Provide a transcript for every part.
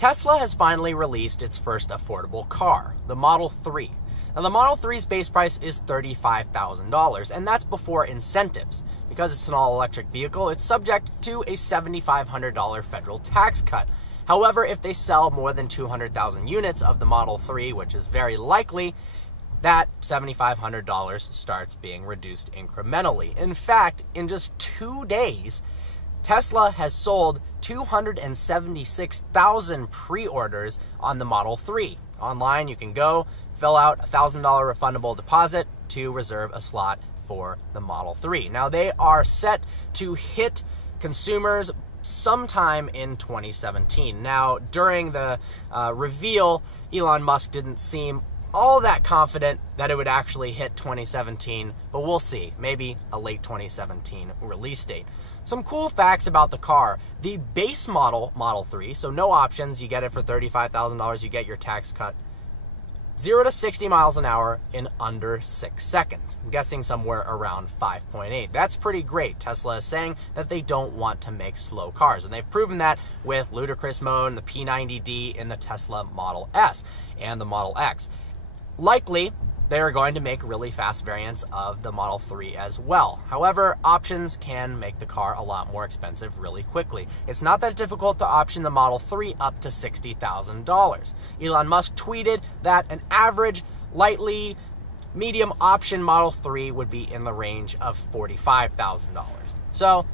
Tesla has finally released its first affordable car, the Model 3. Now, the Model 3's base price is $35,000, and that's before incentives. Because it's an all-electric vehicle, it's subject to a $7,500 federal tax cut. However, if they sell more than 200,000 units of the Model 3, which is very likely, that $7,500 starts being reduced incrementally. In fact, in just 2 days, Tesla has sold 276,000 pre-orders on the Model 3. Online, you can go fill out a $1,000 refundable deposit to reserve a slot for the Model 3. Now, they are set to hit consumers sometime in 2017. Now, during the reveal, Elon Musk didn't seem all that confident that it would actually hit 2017, but we'll see. Maybe a late 2017 release date. Some cool facts about the car. The base model, Model 3, so no options, you get it for $35,000, you get your tax cut. 0 to 60 miles an hour in under 6 seconds. I'm guessing somewhere around 5.8. That's pretty great. Tesla is saying that they don't want to make slow cars, and they've proven that with ludicrous mode and the P90D in the Tesla Model S and the Model X. Likely, they are going to make really fast variants of the Model 3 as well. However, options can make the car a lot more expensive really quickly. It's not that difficult to option the Model 3 up to $60,000. Elon Musk tweeted that an average, lightly medium option Model 3 would be in the range of $45,000. So,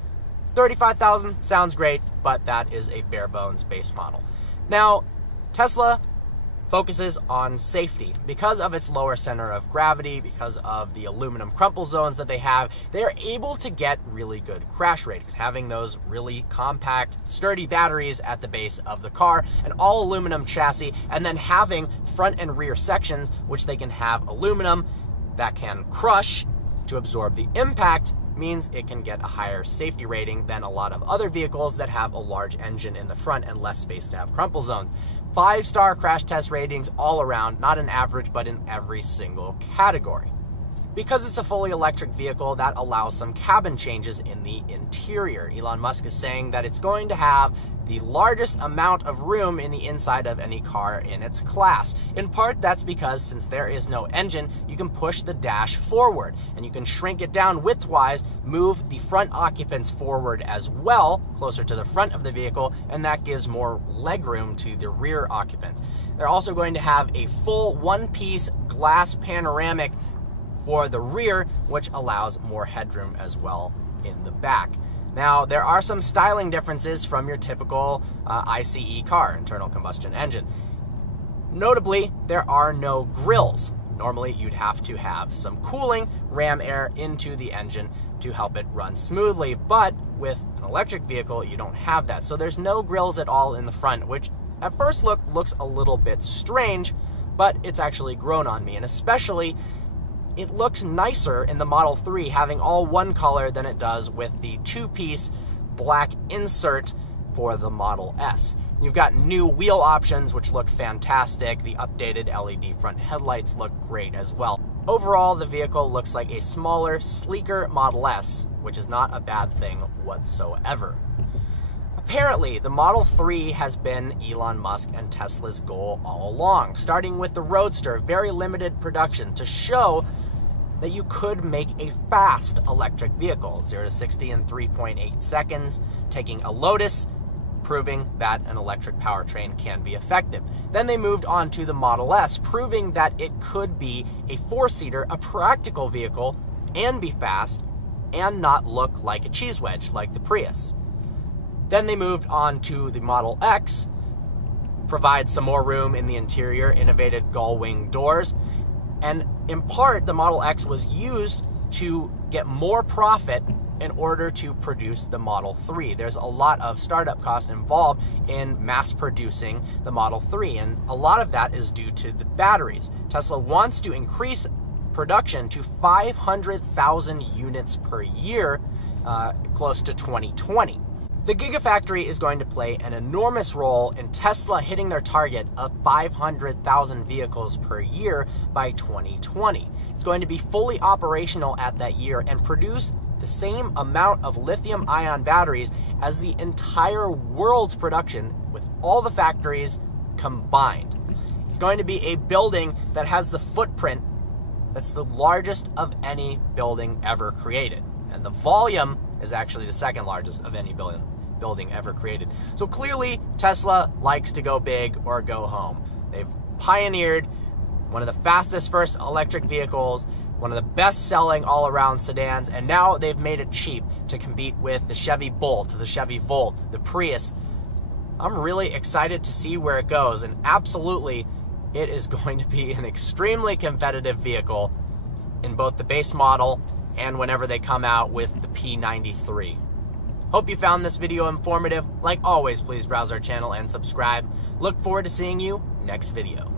$35,000 sounds great, but that is a bare bones base model. Now, Tesla focuses on safety. Because of its lower center of gravity, because of the aluminum crumple zones that they have, they are able to get really good crash ratings, having those really compact, sturdy batteries at the base of the car, an all aluminum chassis, and then having front and rear sections which they can have aluminum that can crush to absorb the impact, means it can get a higher safety rating than a lot of other vehicles that have a large engine in the front and less space to have crumple zones. 5-star crash test ratings all around, not an average, but in every single category. Because it's a fully electric vehicle, that allows some cabin changes in the interior. Elon Musk is saying that it's going to have the largest amount of room in the inside of any car in its class. In part, that's because since there is no engine, you can push the dash forward, and you can shrink it down widthwise, move the front occupants forward as well, closer to the front of the vehicle, and that gives more legroom to the rear occupants. They're also going to have a full one-piece glass panoramic for the rear, which allows more headroom as well in the back. Now, there are some styling differences from your typical ICE car, internal combustion engine. Notably, there are no grills. Normally, you'd have to have some cooling, ram air into the engine to help it run smoothly, but with an electric vehicle, you don't have that. So there's no grills at all in the front, which at first look looks a little bit strange, but it's actually grown on me, and especially it looks nicer in the Model 3 having all one color than it does with the two-piece black insert for the Model S. You've got new wheel options, which look fantastic. The updated LED front headlights look great as well. Overall, the vehicle looks like a smaller, sleeker Model S, which is not a bad thing whatsoever. Apparently, the Model 3 has been Elon Musk and Tesla's goal all along, starting with the Roadster, very limited production, to show that you could make a fast electric vehicle, 0 to 60 in 3.8 seconds, taking a Lotus, proving that an electric powertrain can be effective. Then they moved on to the Model S, proving that it could be a 4-seater, a practical vehicle, and be fast, and not look like a cheese wedge like the Prius. Then they moved on to the Model X, provide some more room in the interior, innovative gull-wing doors, and in part, the Model X was used to get more profit in order to produce the Model 3. There's a lot of startup costs involved in mass producing the Model 3, and a lot of that is due to the batteries. Tesla wants to increase production to 500,000 units per year, close to 2020. The Gigafactory is going to play an enormous role in Tesla hitting their target of 500,000 vehicles per year by 2020. It's going to be fully operational at that year and produce the same amount of lithium-ion batteries as the entire world's production with all the factories combined. It's going to be a building that has the footprint that's the largest of any building ever created. And the volume is actually the second largest of any building ever created. So clearly, Tesla likes to go big or go home. They've pioneered one of the fastest first electric vehicles, one of the best-selling all-around sedans, and now they've made it cheap to compete with the Chevy Bolt, the Chevy Volt, the Prius. I'm really excited to see where it goes, and absolutely, it is going to be an extremely competitive vehicle in both the base model and whenever they come out with the P93. Hope you found this video informative. Like always, please browse our channel and subscribe. Look forward to seeing you next video.